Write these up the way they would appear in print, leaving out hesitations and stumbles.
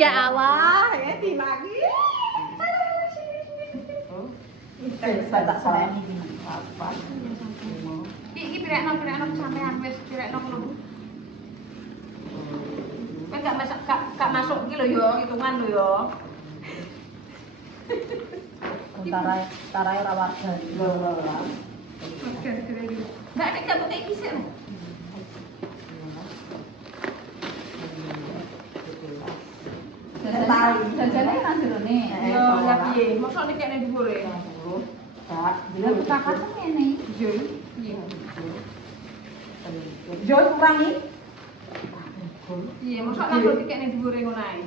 Ya Allah, ya dimaki. Tak salah ini. Apa? Iki pirekno sampean wis pirekno lho. Kowe gak masuk iki lho ya, hitungan lho ya. Tarai ora warga. Mbak nek gak pakai iki sik lho. Jajane nang jerone. Yo, ya piye? Mosok nek nek dhuwure. Kak, bila kakak tuh ngene. Yo, piye? Jo kurangi. Iya, mosok langsung tiket ning dhuwure ngono ae.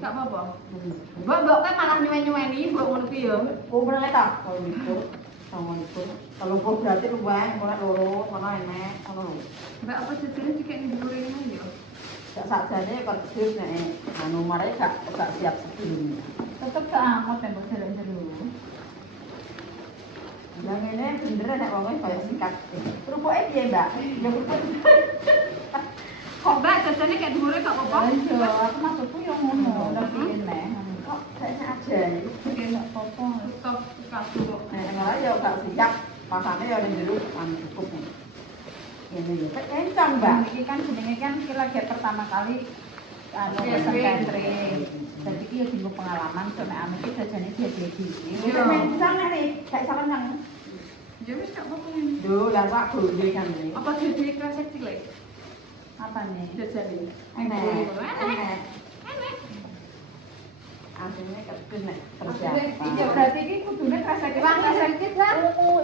Gak apa-apa. Mbok kan malah nyuwen-nyuweni, mbok ngono ki ya. Oh, bener ta? Kalau itu. Sama itu. Kalau kok berarti luwih, ora loro, mana enek, ngono lho. Mbak apa jadinya tiket ning dhuwure ngono ya? Gak sakjane kok terus nek anu mare gak siap sebelum. Tetep gak angkot tembok jero. Yang ini bener nek wong kaya sikat. Rupoke piye, Mbak? Ya kerupuk. Kok Mbak jadinya kayak dhuwure gak apa-apa? Iya, aku maksudku yo ngono, tapi nek kok kayaknya aja. Oke, gak apa-apa. Stop kabur. Nek malah yo gak siap. Pasane yo ning jero anu cukup nih. Ini ya, kencang Mbak. Ini kan jenenge kan iki lagi pertama kali anu pesen catering. Jadi iki yo dienggo pengalaman so nek anu iki jajane jadi. Iya. Kencang nih, gak salah nang. Ya wis gak apa-apa. Duh, lah Pak gede kan iki. Apa jadi kresek cilik? Apa nih? Jajane. Enek. Enek. Aslinya kecil nek Persiapan. Iya berarti iki kudune kresek iki. Wah, kresek iki kan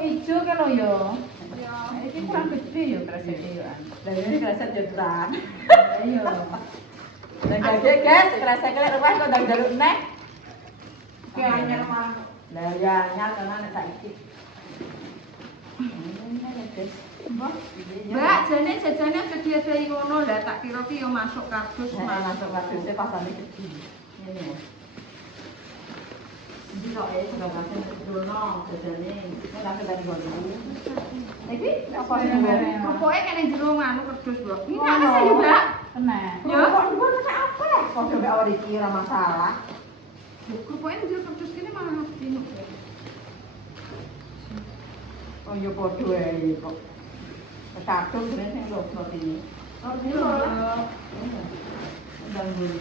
ijo ke lho yo. Iya. Iki kurang gede yo kresek iki yo. Lah ini kresek jodoran. Iya. Lah gede guys, kresek lek rumah kok ndang jaluk nek. Ki anyar mah. Lah ya anyar karena nek saiki. Mbak, jane aja diadai ngono lah, tak kira ki yo masuk kardus, masuk kardus pasane gede. Ini ya. Jadi kok sudah kasih dulu jajane. Ini kasih dari gua dulu. Iki apa sih? Pokoke kene jero nganu kardus, Mbak. Ini apa sih, Mbak? Kena. Ya, kok dulu nek apa? Kok coba awal iki ora masalah. Pokoke jero kardus kene malah dino. Oh, yo podo ae kok. Kadung jane sing lho ini. Oh, iki lho. Ndang dulu.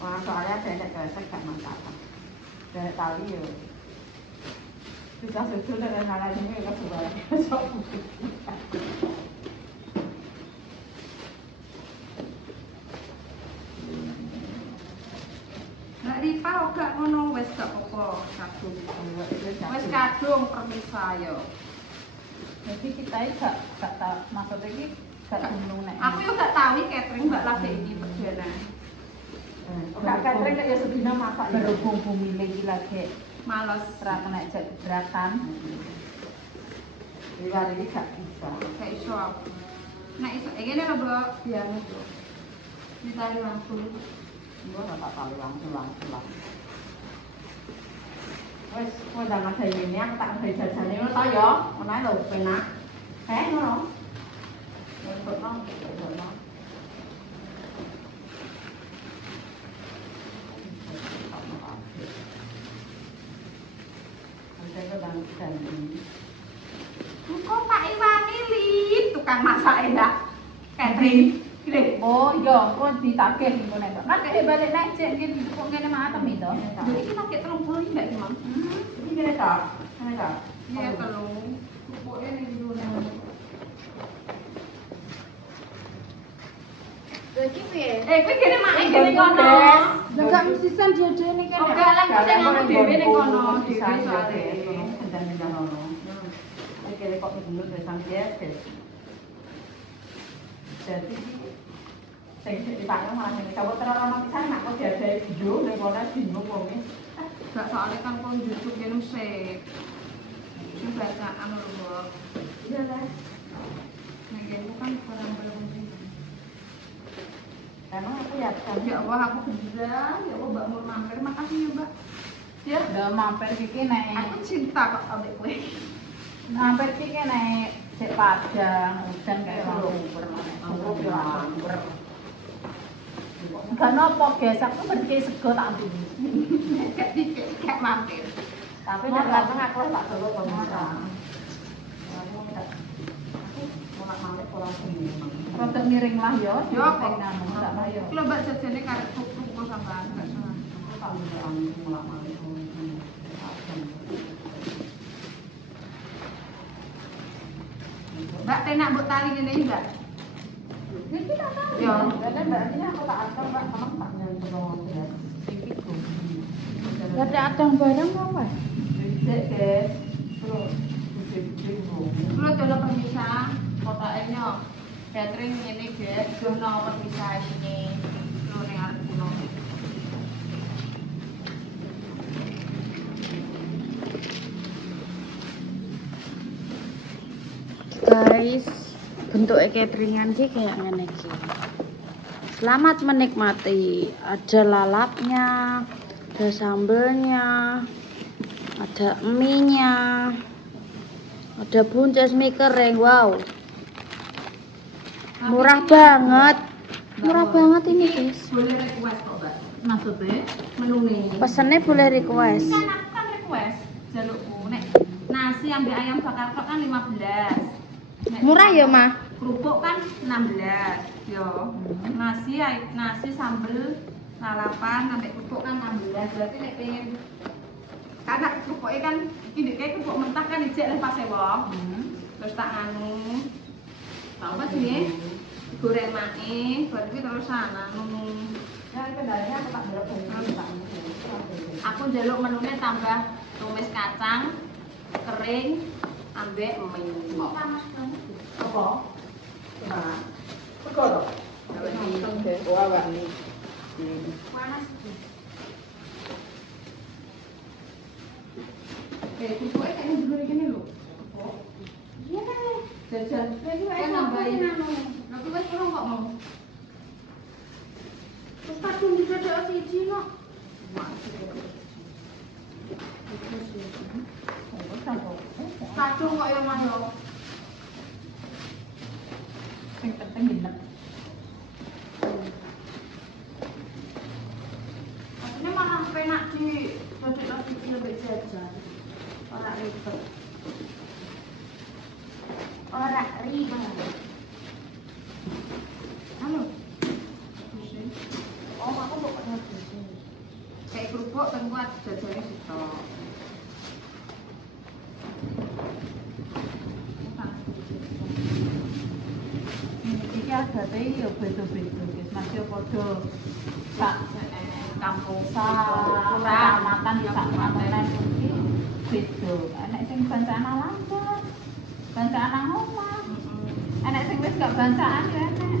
Wah, soalnya saya kresek gak masalah. Dari tali yo. Bisa susul dengan hal ini ke sebelah. Mbak Rifa gak ngono wis gak apa-apa kadung. Wis kadung permisa yo. Jadi kita gak maksud iki gak gunung nek. Aku yo gak tahu catering Mbak lagi iki perdana. Gak catering ya sedina masak berhubung bumi iki lagi males ra kena gebrakan. Liwat iki gak bisa. Gak iso aku. Nek iso ngene lho, Mbak, biar ditali langsung. Mbok ora tak tali langsung. Wes, kowe ndang ada ini aku tak gawe jajane ngono ta ya. Ngono ae lho, penak. Ngono. Ngono. Kok Pak Iwani lit tukang masak endak catering. Gile. Oh iya, kok ditagih ngono nek. Kan nek balik nek cek iki kok ngene matem itu. Jadi iki lagi 30 enggak, Mam? Iki kene ta? Kene ta? Iya, telung. Pokoke ning jero. Iki piye? Kowe kene mak kene kono. Enggak mesti san dhewe kene. Enggak lah kok sing anu dhewe ning kono, dhewe soalé. Pindah-pindah ngono. Iki kok dulu wis sampe jadi sing dipakai malah sing coba terlalu pisan nek kok diadai video ning kono bingung wong e. Gak soalnya kan kok YouTube kene musik. Sing bacaan lho, Mbok. Iya lah. Nek kene kan barang-barang sing Karena aku ya kan ya Allah aku beneran, ya Allah Mbak Mur mampir, makasih ya Mbak. Ya, udah mampir iki nek aku cinta kok ambek kowe. mampir iki nek Cek Padang, hujan kayak Vancouver. Vancouver. Enggak nopo guys, aku pergi sego tak ambil. Kayak mampir. Tapi kadang aku tak dulu kemarin. Rodok miring lah yo, Yo kok. nang tak lah yo. Kalau mbak jajane karek tuku sampean gak salah. Mbak tenak mbok tali ngene iki, Mbak. Niki tak tahu. Yo. Jadi mbak ini aku tak akan mbak teman tak nyanyi ya. Gak ada adang barang apa? Cek guys. Kulo dono permisah, potoknya catering ngene, guys. Dono permisah sini. Kulo ning arep kulo. Guys, bentuk cateringan sih kayak ngene iki. Selamat menikmati. Ada lalapnya, ada sambelnya, ada mie-nya, ada buncis mie kering. Wow, murah banget. Murah banget ini guys. Boleh request kok, Mbak. Maksudnya? Menu nih. Pesannya boleh request. Kan aku kan request jalukku nek nasi ambil ayam bakar kok kan 15. Nek Murah ya, Mah? kerupuk kan 16. Yo. Nasi sambel lalapan sampai kerupuk kan 16. Berarti nek pengen karena kerupuknya kan ini kayak kerupuk mentah kan ijek lah pas wong. Terus tak nganu. Tahu apa sih? Goreng mae, baru itu terus sana nunung. Ya kendalanya aku tak belok Aku njaluk menunya tambah tumis kacang kering ambek mie. Kok panas banget? apa? Nah, perkara. Wah, wah nih. Panas sih. Kayak kerupuknya kayaknya dulu gini loh. Iya kan? Jajan. Lagi wae Kan nambahin. anu. Aku wes kurang kok mau. Terus kadung didodok siji kok. Kacung kok ya Mas yo. Yang penting enak. Maksudnya malah penak di dodok siji lebih jajan. Ora ribet. Ora ribet. Halo. Oh, aku kok pernah beli. Kayak kerupuk tengkuat jajannya sitok. Iki adate yo beda-beda guys. Masih padha sak Kampung sak kecamatan sak kecamatan iki beda. Enek sing bancaan lambat. Bancaan nang omah. Enek sing wis gak bancaan ya enek.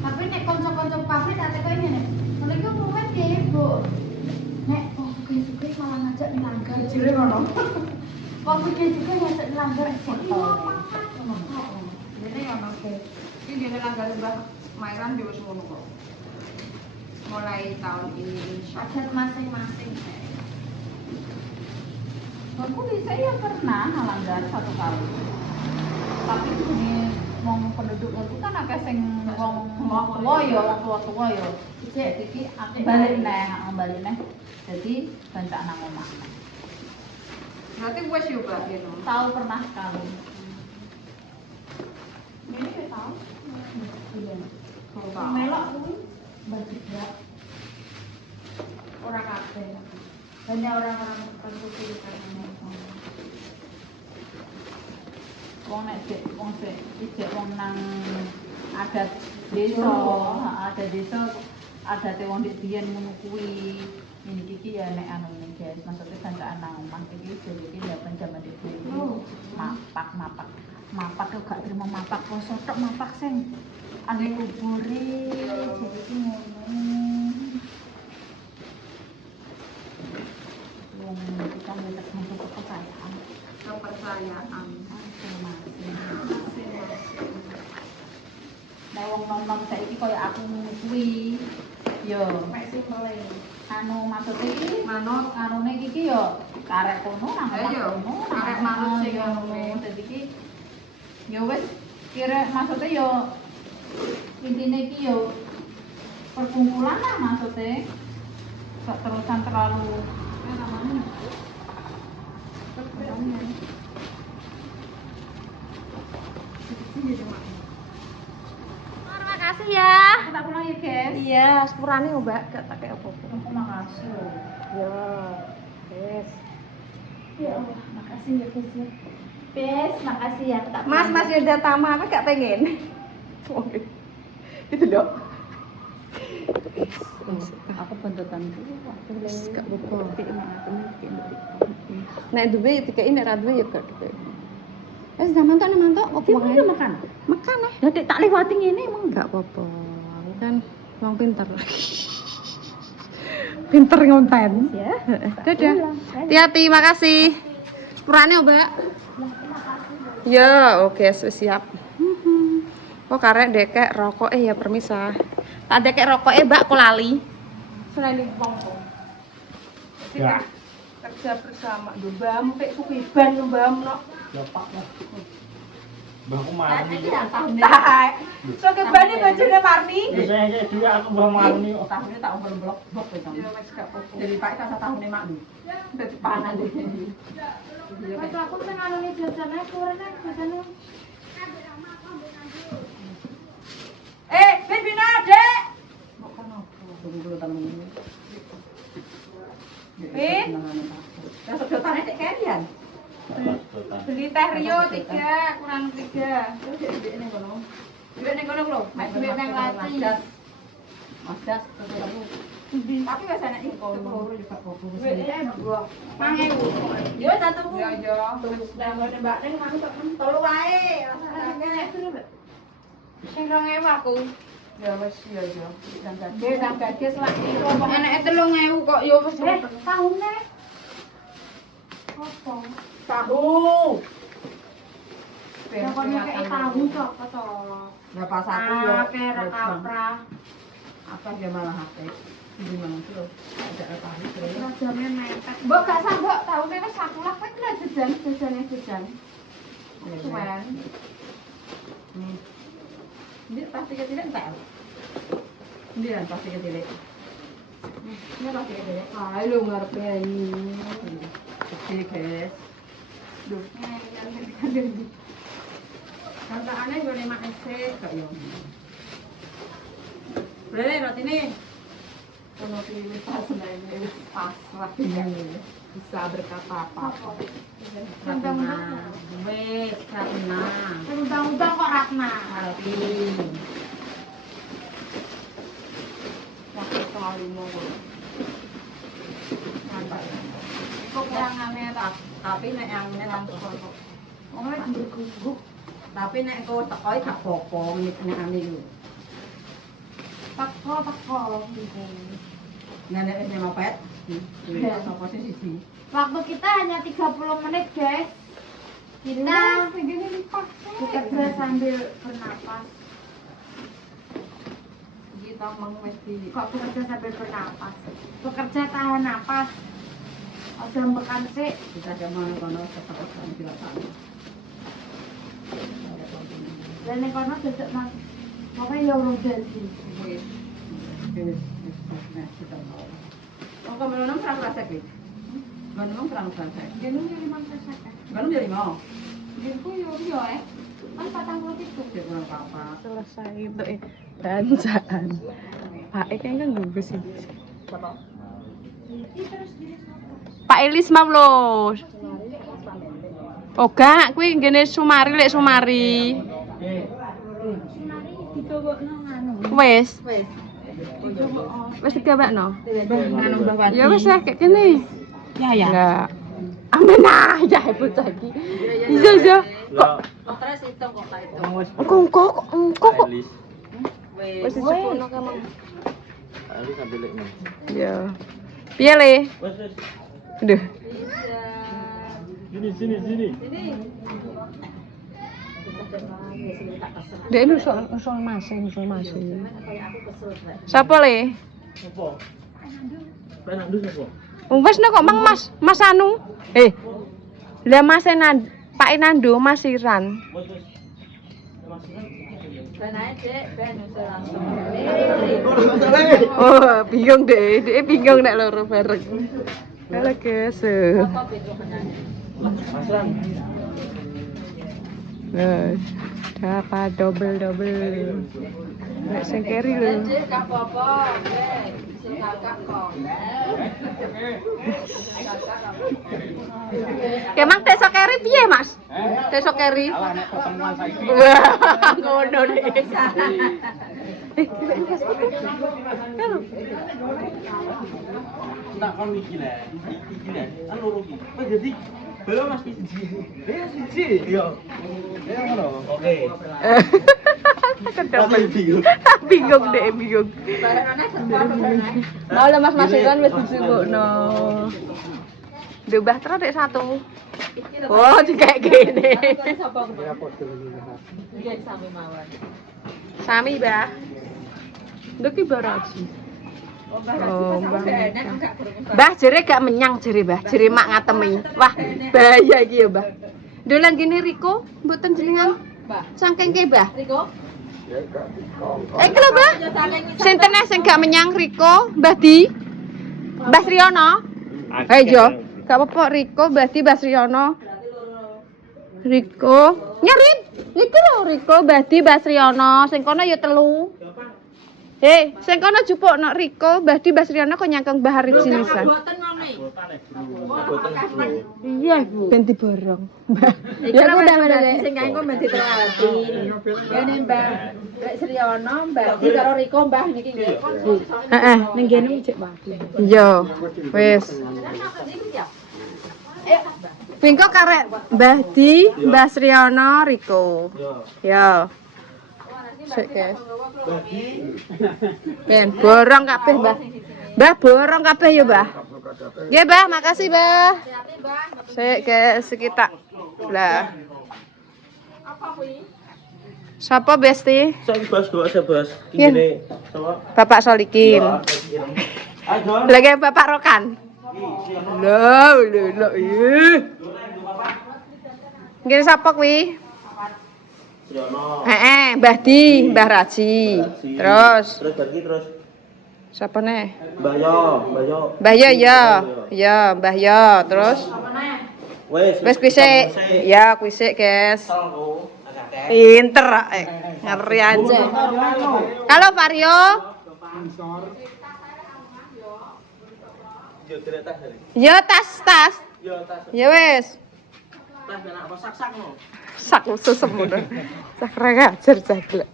Tapi nek kanca-kanca pabrik ate koyo ngene. Mereka mungkin deh, Bu. Nek wong sugih-sugih malah ngajak nilanggar. Jere ngono. Wong sugih juga ngajak nilanggar. Jadi ono iki dene langgar Mbah Mairan di wis ngono kok. Mulai tahun ini Adat masing-masing. Aku bisa ya pernah nalanggar satu kali. Tapi ini wong penduduk itu kan akeh sing wong tua ya, wong tua ya. Jadi iki aku balik neh. Jadi bancaan nang omah. berarti wis yo Mbak Geno. Tahu pernah sekali. Ini kita tahu. Tahu. Melok kuwi baju brak. Ora kabeh. Hanya orang-orang tertentu sih karena Wong nek ijek wong nang adat desa, ada desa adate wong dik biyen ngono kuwi. Ini iki ya nek anu nih guys, maksudnya bancaan nang omah iki jadi iki ya penjaman iki. Mapak kok gak terima mapak poso tok mapak sing ane kubure jadi iki ngono. Wong kita ngetek untuk kepercayaan. Kepercayaan. Nek wong nom-nom saiki koyo aku ngono kuwi. Yo, mek simpele. anu maksudnya iki Manut anune iki yo karek kono nang Ayo, kono, karek manut sing ngono. Dadi iki Ya wis kira maksudnya yo intine iki yo perkumpulan lah maksudnya. Gak terusan terlalu Terima kasih ya. kita pulang ya guys. Iya, sepurane Mbak, gak pakai apa-apa. Terima kasih loh. Ya. Yes. Ya Allah, makasih ya guys ya. Bes, makasih ya. Tak Mas Yuda Tama, aku gak pengen. Itu dok. Aku bentutan dulu. Gak apa-apa. Nek duwe dikeki nek ra duwe ya gak duwe. Wis zaman tok opo wae. Kita makan. Makan ya. Jadi tak lewati ini emang Enggak apa-apa. Aku kan wong pinter. Pinter ngonten. ya. Dadah. Hati-hati, makasih. Sepurane, Mbak. Ya, oke, siap. Kok karek dekek rokok ya permisa. Tak dekek rokok Mbak, kok lali. Selain wong kok. Ya. Kerja bersama. Mbam pek sukiban mbam no. Ya Pak lah. Mbahku Marni. Sukibane bojone Marni. Biasanya juga aku Mbah Marni. Tahunnya tak umur blok-blok ya kamu. Ya wis gak apa-apa. Jadi Pak kasa tahunnya mak lu. Dadi panas deh. Mas aku sing anune jajane kurene jajane. Ben Bina, Dek. Kok kan apa? Tunggu dulu temen ini. Bin? Ya sedotannya cek kalian. Beli teh Rio 3, kurang 3. Terus dia ini kono. Duit ning kono lho, mek duit nang lati. Mas Das, kamu. Tapi wis enak iki kono juga popo. Gua 5.000. Yo tak tunggu. Ya yo. Lah ngene Mbak Ning kami kok telu wae. Sing 2.000 aku. Ya wis ya yo. Dia nang gadis lagi. Enake 3.000 kok yo wis. Tahune. Apa? Tahu. Pokoknya kayak tahu apa to. Lah pas aku yo. Kira kaprah. Apa dia malah HP. Ini mang kilo. Ada tahu terus. Rajane mepet. Mbok gak sambok taune wis aku lah kowe kira jajan. Suwen. Ini pasti ketilik entek. Ini kan pasti ketilik. Ini pasti ketilik. Ae lho ngarepe ayi. Ketilik guys. Duh, kan Kantaane gone mak esek kok yo. Boleh roti ini. ono pilih pas ini pas rapinya bisa berkata apa-apa. Ratna. Wes, Ratna. Undang-undang kok Ratna. Rapi. Waktu sekali mau. Kok kurangane tak Tapi nek yang ini langsung kok. ora diguguk. Tapi nek kau tekoi gak apa-apa nek ane iku. Teko gitu. Nah nek wis mepet. Ya. Apa sih siji? Waktu kita hanya 30 menit, guys. Kita bekerja sambil bernapas. Kita mau mesti Kok bekerja sambil bernapas? Bekerja tahan napas. Ojo mbekan sik. Kita jaman kono cepat-cepat dilaksanakan. Dan ning kono dedek Mas. Pokoke ya urung dadi. Wis. Nah, kita mau. Oh, kok menurut serang rasa iki? Menurut serang rasa. Genung yang 5 Kalau dia mau. Genku yo kan 43. Dia kurang apa-apa. selesai itu belanjaan. Pak kan kan gugus sih. Pak Elis mau lho. Oh gak, kuwi ngene Sumari lek Sumari. Sunari digawakno nganu. Wis. Wis. Wis digawakno. Nganu Mbah Wati. Ya wis kayak gini. Ya ya. Enggak. Amenah ya bocah iki. Iya. Lah, Terus itu kok tak itu. Kok. Elis. Wis disepono ka Mang. Elis sambil lek nih. Ya. Piye le? Wes wes. Aduh. Sini. Dek nusul masih. Sapa le? Apa? Penak dus apa? Wes nek kok Mang Mas Anu. Lah Mas Pak Nando Mas Iran. Wes wes. Ben ae, Dik, ben nyusul langsung. Oh, bingung deh. Dia bingung nek loro bareng. Halo guys. Apa bedanya? Nah, dapat double. Nek sing keri lho. Dik, gak apa-apa, Dik. Sing kakak kok. Emang tes keri piye, Mas? Tes keri. Alah nek pertemuan saiki. Wah, ngono deh. Tak kon iki lho. Iki lho. Kan loro iki. Oh jadi belum mesti siji. Ya siji. Iya. Ya ngono. Oke. Kedamel bingung deh, bingung. Mau lah Mas Masikan wis disibukno. Diubah terus dek satu. Oh, kayak gini. Sami, Mbah. Nduk ki baraji. Oh, Mbah jere gak menyang jere, Mbah. Jere mak ngatemi. Wah, bahaya iki ya, Mbah. Dolan gini Riko, mboten jenengan. Saking ke, Mbah. Riko? Lho, Mbah. Sinten sing gak menyang Riko, Mbah Di? Mbah Sriono? Ayo. Gak apa-apa Riko, Mbah Di, Mbah Sriono. Riko, nyerit. Iku lho Riko, Mbah Di, Mbah Sriono. Sing kono ya 3. Hei, sing kono jupukno Riko, Mbah Di, Mbah Sriono kok nyangkeng Mbah Harit sinisan. Boten ngono iki. Iya, ben diborong. Ya aku udah Mbak Dek. sing kanggo men diterati. Kene Mbah Rek Sriono, Mbah Di karo Riko Mbah niki nggih. Heeh, ning kene cek wae. Yo, wis. Pingko karek Mbah Di, Mbah Sriono, Riko. Yo. Sik, guys. Ben borong kabeh, Mbah. Mbah borong kabeh ya, Mbah. Nggih, Mbah, makasih, Mbah. Sik, guys, kita. Lah. Apa kuwi? Sapa Besti? Saya bos kok saya bos. Yen. Ini sama. Bapak Solikin. Ayo. Lagi Bapak Rokan. Lho, ih. Nggih sapa kuwi? Yono. Mbah Di, Mbah Raji. Terus Terus sapa neh? Mbah Yo. Mbah Yo ya. Ya, Mbah Yo. Terus wis kuwi sik. Ya, kuwi sik, guys. Pinter ngeri aja. Halo Vario. Yo tas. Ya wis. Tas apa sak-sak no. Sak susem ngono. Sak ra ngajar jaglek.